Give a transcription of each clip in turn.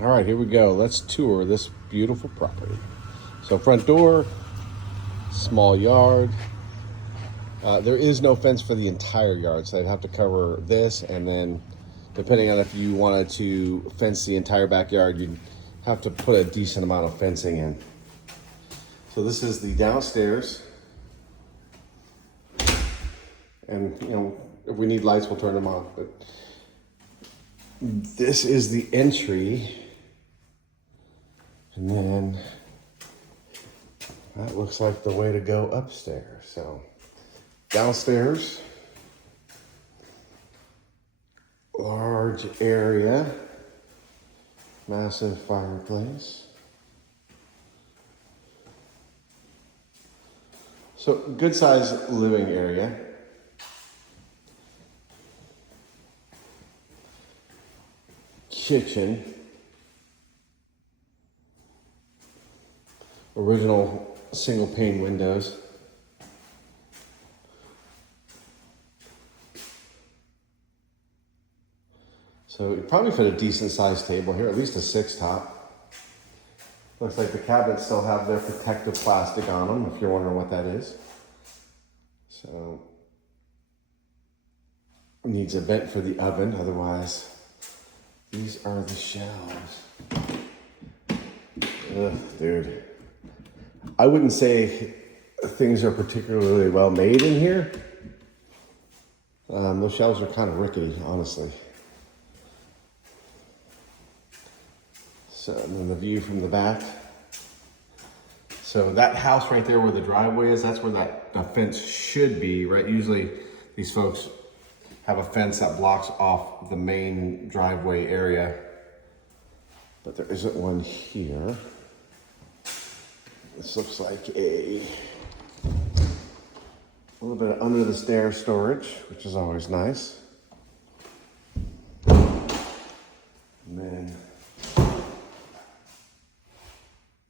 All right, here we go. Let's tour this beautiful property. So front door, small yard. There is no fence for the entire yard, so they'd have to cover this, and then depending on if you wanted to fence the entire backyard, you'd have to put a decent amount of fencing in. So this is the downstairs. And if we need lights, we'll turn them on. But this is the entry. And then that looks like the way to go upstairs. So downstairs, large area, massive fireplace. So good sized living area. Kitchen. Original single pane windows. So it probably fit a decent sized table here, at least a 6 top. Looks like the cabinets still have their protective plastic on them, if you're wondering what that is. So needs a vent for the oven, otherwise these are the shelves. Ugh, dude. I wouldn't say things are particularly well made in here. Those shelves are kind of rickety, honestly. So, and then the view from the back. So that house right there where the driveway is, that's where that fence should be, right? Usually these folks have a fence that blocks off the main driveway area, but there isn't one here. This looks like a little bit of under the stairs storage, which is always nice. And then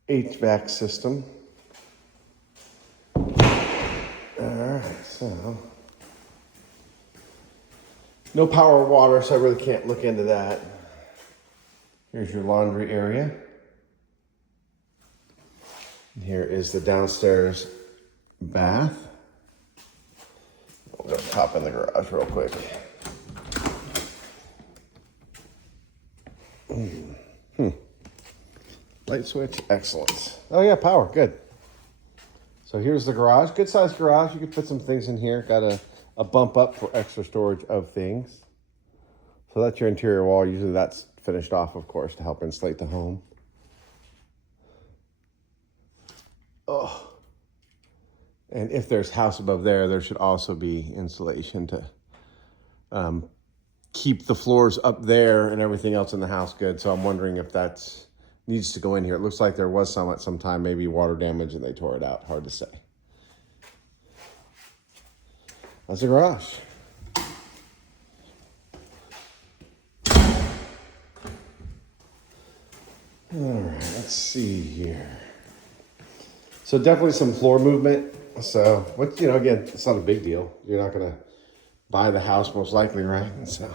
HVAC system. All right, so no power or water, so I really can't look into that. Here's your laundry area. And here is the downstairs bath. We'll go hop in the garage real quick. Light switch, excellent. Oh yeah, power, good. So here's the garage, good sized garage. You could put some things in here. Got a bump up for extra storage of things. So that's your interior wall. Usually that's finished off, of course, to help insulate the home. Oh. And if there's house above there, there should also be insulation to keep the floors up there and everything else in the house good. So I'm wondering if that's needs to go in here. It looks like there was some at some time, maybe water damage and they tore it out. Hard to say. That's the garage. All right, let's see here. So definitely some floor movement. So, what, again, it's not a big deal. You're not gonna buy the house most likely, right? So,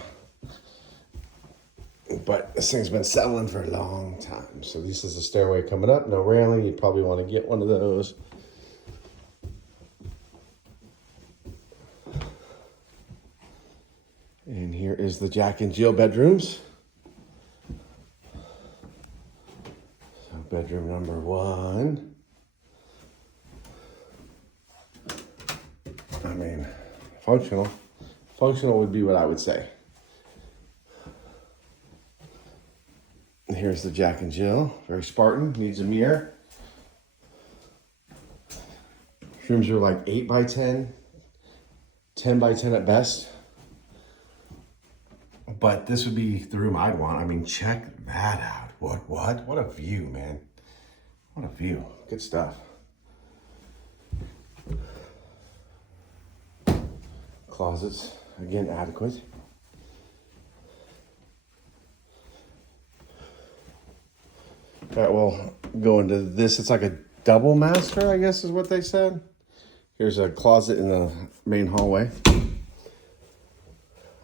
but this thing's been selling for a long time. So this is a stairway coming up, no railing. You probably want to get one of those. And here is the Jack and Jill bedrooms. So bedroom number 1. I mean, functional. Functional would be what I would say. Here's the Jack and Jill, very Spartan, needs a mirror. Rooms are like 8 by 10, 10 by 10 at best. But this would be the room I'd want. I mean, check that out. What a view, man. What a view, good stuff. Closets, again, adequate. All right, we'll go into this. It's like a double master, I guess is what they said. Here's a closet in the main hallway.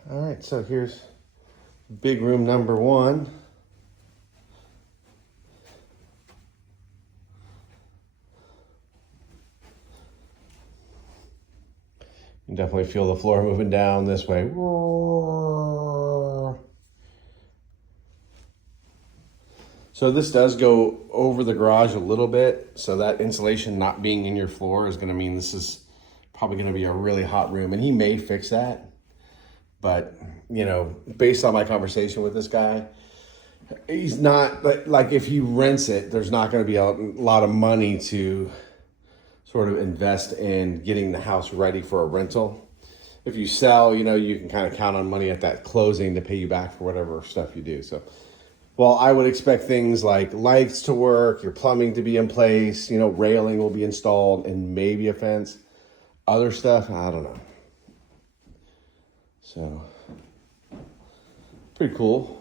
All right, so here's big room number 1. You can definitely feel the floor moving down this way. So this does go over the garage a little bit. So that insulation not being in your floor is gonna mean this is probably gonna be a really hot room, and he may fix that. But, you know, based on my conversation with this guy, he's not, like if he rents it, there's not gonna be a lot of money to sort of invest in getting the house ready for a rental. If you sell, you know, you can kind of count on money at that closing to pay you back for whatever stuff you do. So, well, I would expect things like lights to work, your plumbing to be in place, you know, railing will be installed, and maybe a fence. Other stuff, I don't know. So, pretty cool.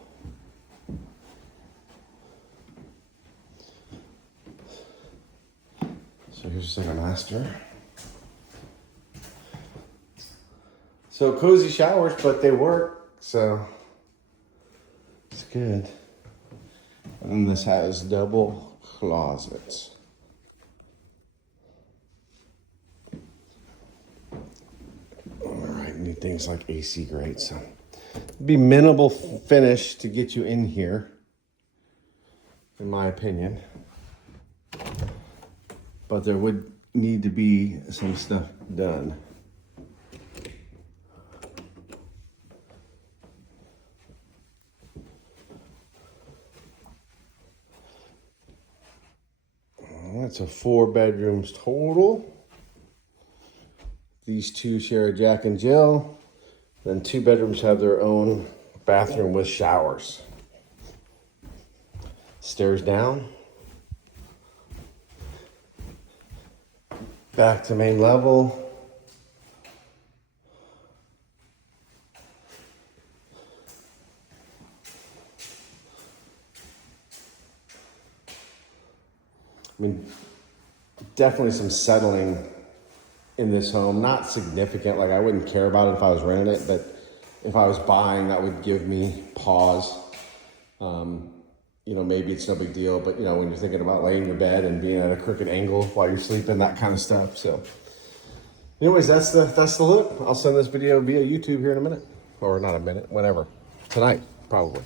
So here's the second master. So cozy showers, but they work, so it's good. And then this has double closets. All right, need things like AC grates. So be minimal finish to get you in here, in my opinion. But there would need to be some stuff done. That's a 4 bedrooms total. These two share Jack and Jill. Then 2 bedrooms have their own bathroom with showers. Stairs down. Back to main level. I mean, definitely some settling in this home. Not significant, like I wouldn't care about it if I was renting it, but if I was buying, that would give me pause. You know, maybe it's no big deal, but you know, when you're thinking about laying in your bed and being at a crooked angle while you're sleeping, that kind of stuff. So anyways, that's the look. I'll send this video via YouTube here in a minute, or not a minute, whenever, tonight, probably.